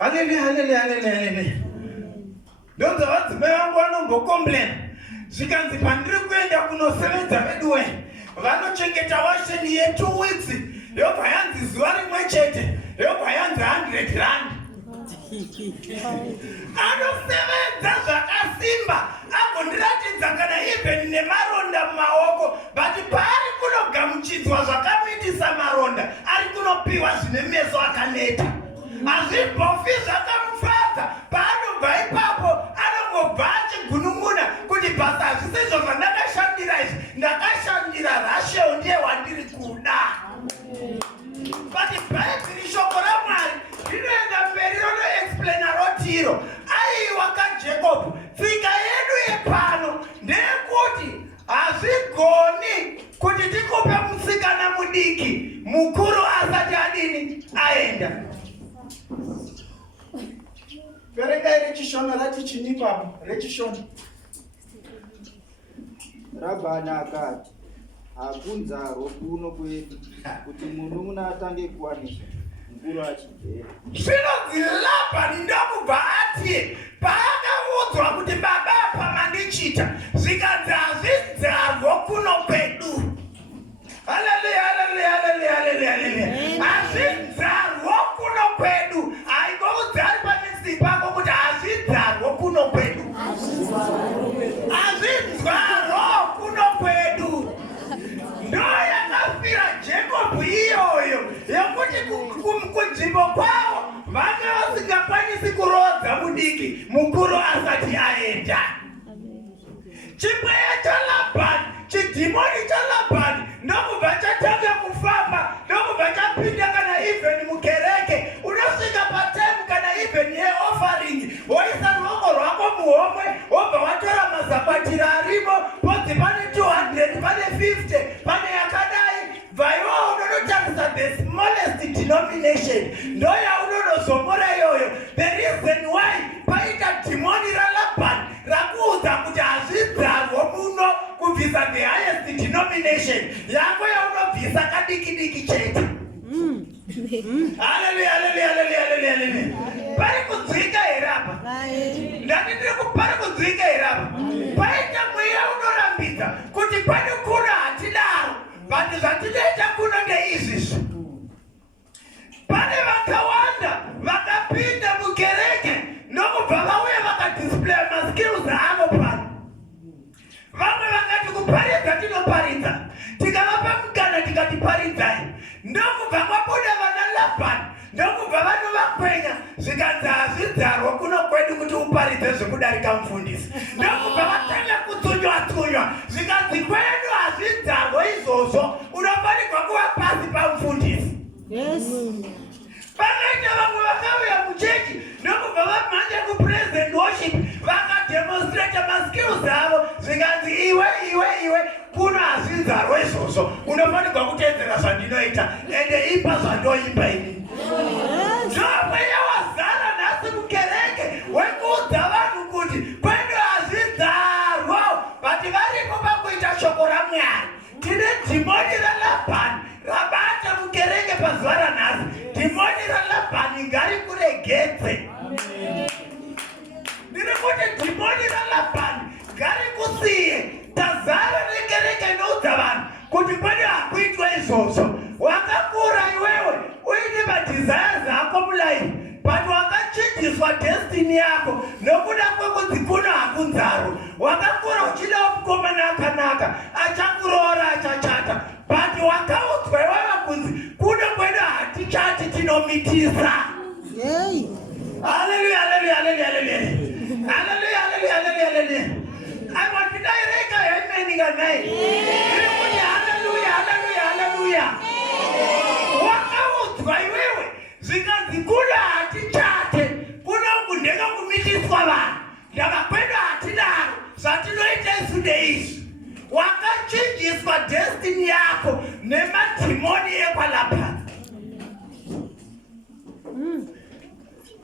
Hallelujah. Don't want to be one of complain. She can see Pandruque and Kunosevenza Edway. Vanochengeta washeni ye 2 weeks. Yo payanzi zwari mwechete. Yo payanzi 100 rand. Anosevenza zvakasimba. Agondiratidza kana even nemaronda mumaoko. But paari kunogamuchidzwa zvakamuitisa maronda. Ari kunopiwa zvine meso akaneta. Azvibhofi zvakamufadza. Paanobva ipapo anongobva achigunun'una kuti basa hazvisizvo zvandakashandira izvi. Ndakashandira Rachel ndiye wandiri kuda. But Bhaibheri shoko raMwari rinoenda mberi ronoexplaina rotiro. Aiwa kaJacob, tsika yedu yepano ndeyekuti hazvigoni kuti tikupe musikana mudiki mukuru asati adini aenda. Verengai rechishona rati chini baba, rechishona. Rabhani akati, hakunzarwo kuno kwedu kuti munun'una atange kuwaniswa mukuru achibvera. Zvinonzi Labhani ndokubva ati paakaudzwa kuti baba apa mandichita zvikanzi hazvinzarwo kuno kwedu. Haleluya. Hazvinzarwo kuno kwedu. Haingoudzari pamitsi pako kuti hazvinzarwo kuno kwedu. Hazvinzarwo kuno kwedu. Ndoyakafira Jacob iyoyo yekuti kunzvimbo kwavo vanga vasingakwanisi kurodza mudiki mukuru asati aenda. Chimweya chaLabhani, chidhimoni chaLabhani ndokubva chatanga kufamba, ndokubva chapinda kana even mukereke. Unosvika patime kana even yeoffering, woisa ruoko rwako muhomwe, wobva watora mazakwatira arimo, podzi pane 200, pane 50, pane yakadai. Vaiwa unonotarisa the smallest denomination, ndoya unonozomora iyoyo. The reason why paita dhimoni raLabhani rakuudza kuti hazvidzarwo muno kubvisa the highest denomination yako yaunobvisa kadiki chete. Hallelujah. Pari kudzika here apa? Ndati ndiri kupari kudzika here apa? Paita mweya unorambidza kuti pane kuna hatidaro, but zvatinoita kuno ndeizvizvi. Pane vakawanda vakapinda mukereke ndokubva vauya vakadisplay maskills avo pano. Vamwe vakati kuparidza tinoparidza, tikavapa mukana tikatiparidzai. Ndokubva kwabuda vana Labhani, ndokubva vanovakwenya zvikanzi hazvidzarwo kuno kwedu kuti uparidze zvekudarika mufundisi. Ndokubva vatanga kutsunywa zvikanzi kwedu hazvidzarwo izvozvo, unofanirwa kuva pasi pamufundisi. Pakaita vamwe vakauya muchechi ndokubva vamhanya kupraise and worship vakademonstrate maskills avo zvikanzi iwe kuno hazvinzarwo izvozvo, unofanirwa kutedzera zvandinoita ende ipa zvandoimba inini. Ndomweya wazara nhasi mukereke wekuudza vanhu kuti kwedu hazvinzarwo, but varipo pakuita shoko raMwari. Tine dhimoni raLabhani rabata mukereke pazuva ranhasi. Dhimoni raLabhani ngarikuregedze. Ndiri kuti dhimoni raLabhani ngarikusiye. Tazara nekereke inoudza vanhu kuti kwedu hakuitwa izvozvo. Wakakura iwewe uine madesires ako mulife, but wakachinjiswa destiny yako nokuda kwekuti kuno hakunzarwo. Wakakura uchida mukomana akanaka achakuroora achachata, but wakaudzwa iwewe kunzi kuno kwedu hatichati tinomitisa. Hallelujah. I want to direct amen ngai. Hallelujah. Wakaudzwa iwewe zvikanzi kuno hatichate, kuno kundeka kumitiswa vanhu, ndakakwedu hatidaro, zvatinoita isu ndeizvi. Wakachinjiswa destiny yako nemadhimoni ekwaLabhani.